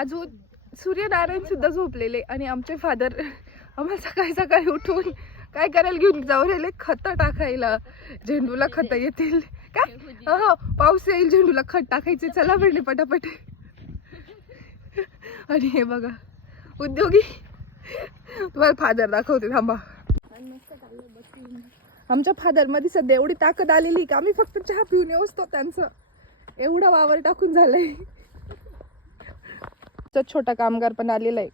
अजून सूर्यनारायण सुद्धा झोपलेले आणि आमचे फादर आम्हाला सकाळी सकाळी उठून काय करायला घेऊन जाऊ राहिले, खत टाकायला. झेंडूला खत येतील काय, हो पाऊस येईल, झेंडूला खत टाकायचे, चला म्हणे पटापट. आणि हे बघा उद्योगी, तुम्हाला फादर दाखवते थांबा. आमच्या फादर मध्ये सध्या एवढी ताकद आलेली की आम्ही फक्त चहा पिऊन येऊसतो त्यांचं एवढा वावर टाकून झालंय. छोटा कामगार पण आलेला आहे,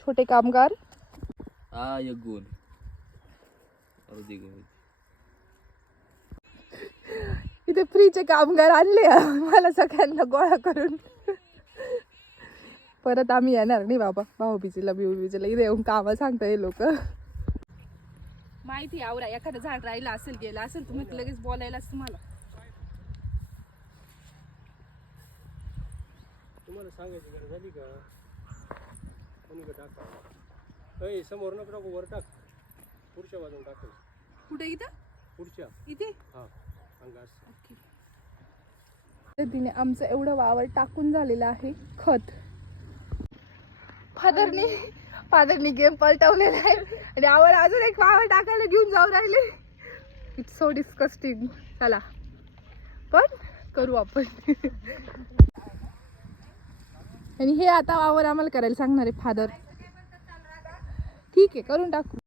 छोटे कामगार. इथे फ्रीचे कामगार आणले मला सगळ्यांना गोळा करून. परत आम्ही येणार नाही बाबा भाऊबीजेला बिऊबीजेला, इथे येऊन काम सांगता हे लोक. माहिती आवरा एखादं झाड राहिलं असेल गेलं असेल तुम्ही लगेच बोलायलाच तुम्हाला सांगायची गरज झाली का. कोणी का टाका ए समोर नको टाकू, वर टाक, पुढच्या बाजून टाकायचं. कुठे इथं पुढच्या इथे हा अंगास. तिने आमचं एवढं वावर टाकून झालेलं आहे खत. फादरनी गेम पलटवलेला आहे आणि आवर अजून एक वावर टाकायला घेऊन जाऊ राहिले. It's so disgusting. चला पण करू आपण. आणि हे आता वावर आम्हाला करायला सांगणार आहे फादर. ठीक आहे करून टाकू.